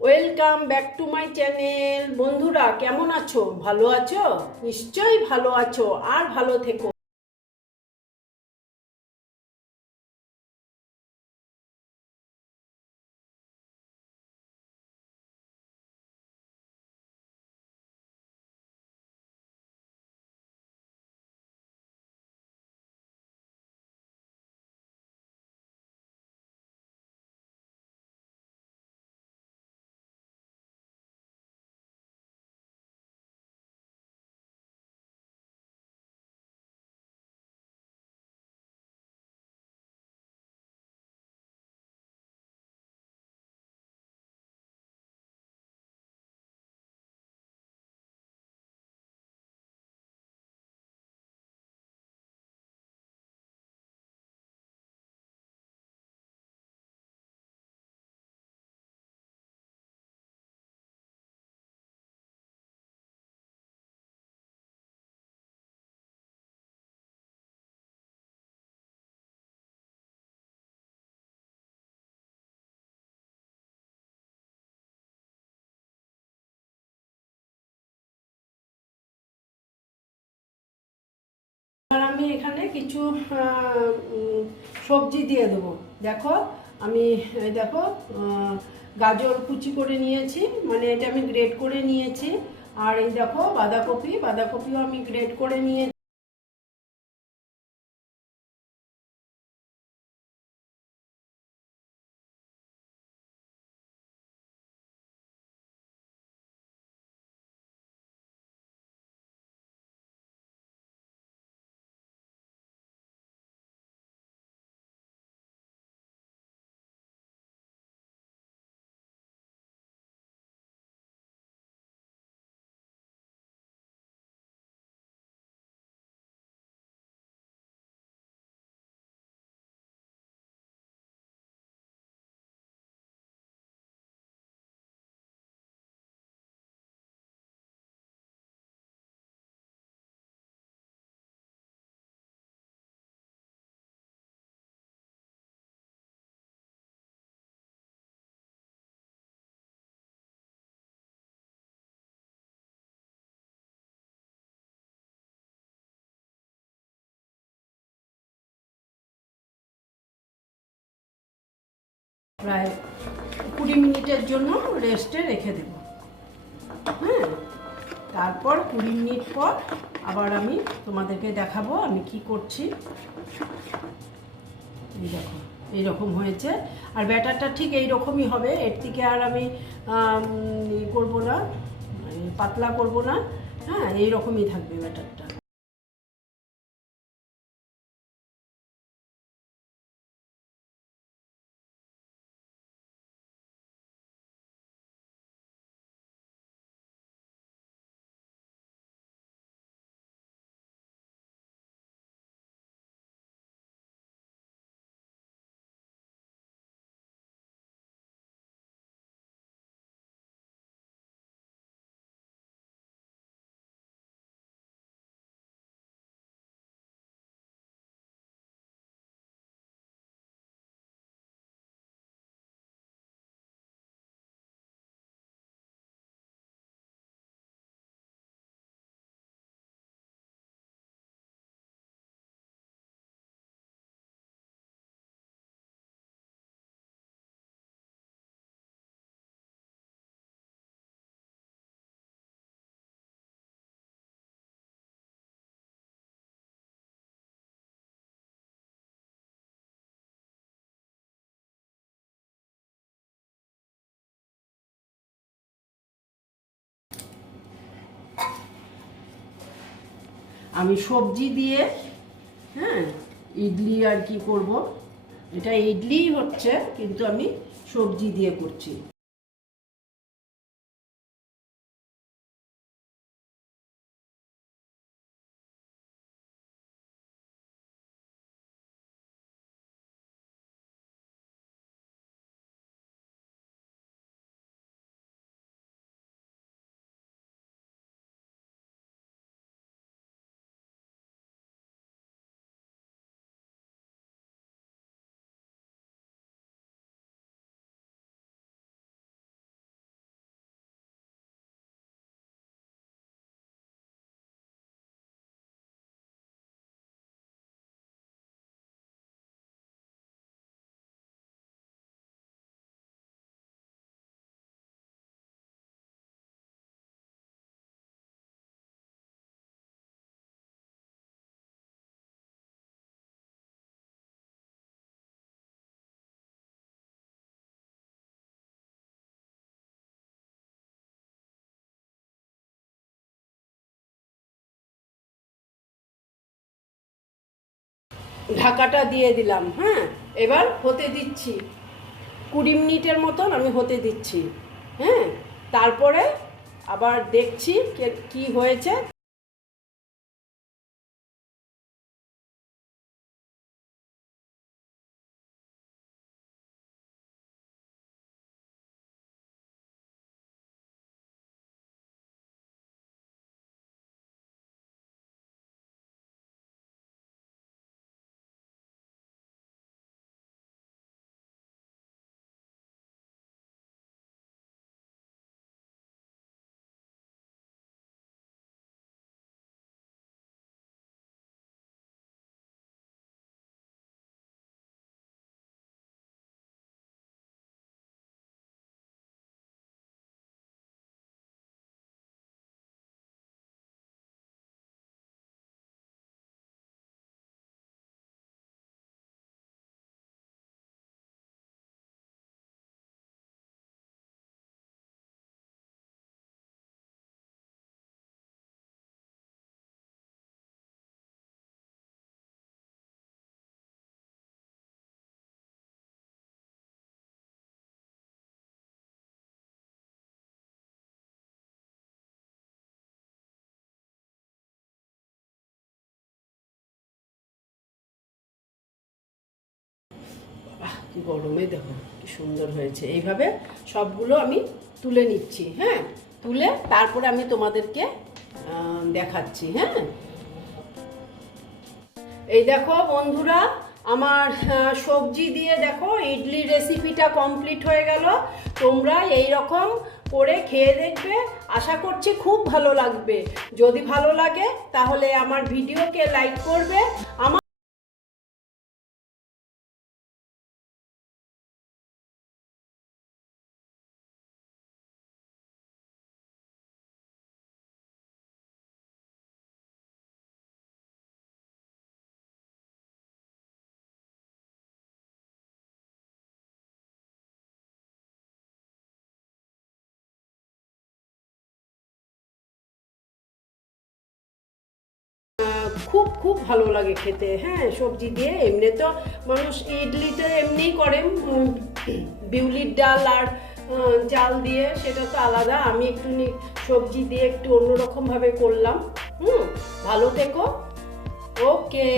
Welcome back to my channel বন্ধুরা, কেমন আছো? ভালো আছো? নিশ্চয়ই ভালো আছো। আর ভালো থেকো। আমি এখানে কিছু সবজি দিয়ে দেবো। দেখো, আমি দেখো গাজর কুচি করে নিয়েছি মানে এটা আমি গ্রেড করে নিয়েছি। আর এই দেখো, বাঁধাকপি, বাঁধাকপিও আমি গ্রেড করে নিয়েছি প্রায় কুড়ি মিনিটের জন্য রেস্টে রেখে দেব। হ্যাঁ? তারপর কুড়ি মিনিট পর আবার আমি তোমাদেরকে দেখাবো আমি কি করছি। এই দেখো, এইরকম হয়েছে। আর ব্যাটারটা ঠিক এই রকমই হবে, এর থেকে আর আমি করব না মানে পাতলা করব না। হ্যাঁ এই রকমই থাকবে ব্যাটারটা। আমি সবজি দিয়ে হ্যাঁ ইডলি আর কি করব। এটা ইডলিই হচ্ছে, কিন্তু আমি সবজি দিয়ে করছি। ঢাকাটা দিয়ে দিলাম হ্যাঁ? এবার হতে দিচ্ছি। কুড়ি মিনিটের মতন আমি হতে দিচ্ছি হ্যাঁ? তারপরে আবার দেখছি কে- হয়েছে। গরমে, দেখো কি সুন্দর হয়েছে। এইভাবে সবগুলো আমি তুলে নিচ্ছি হ্যাঁ? তুলে তারপরে আমি তোমাদেরকে দেখাচ্ছি হ্যাঁ? এই দেখো বন্ধুরা, আমার সবজি দিয়ে দেখো ইডলি রেসিপিটা কমপ্লিট হয়ে গেল। তোমরা এই রকম করে খেয়ে দেখবে। আশা করছি খুব ভালো লাগবে। যদি ভালো লাগে, তাহলে আমার ভিডিওকে লাইক করবে। আমার খুব খুব ভালো লাগে খেতে হ্যাঁ সবজি দিয়ে। এমনি তো মানুষ ইডলিতে এমনিই করে বিউলির ডাল আর চাল দিয়ে, সেটা তো আলাদা। আমি একটু সবজি দিয়ে একটু অন্যরকমভাবে করলাম। হুম, ভালো থেকো। ওকে।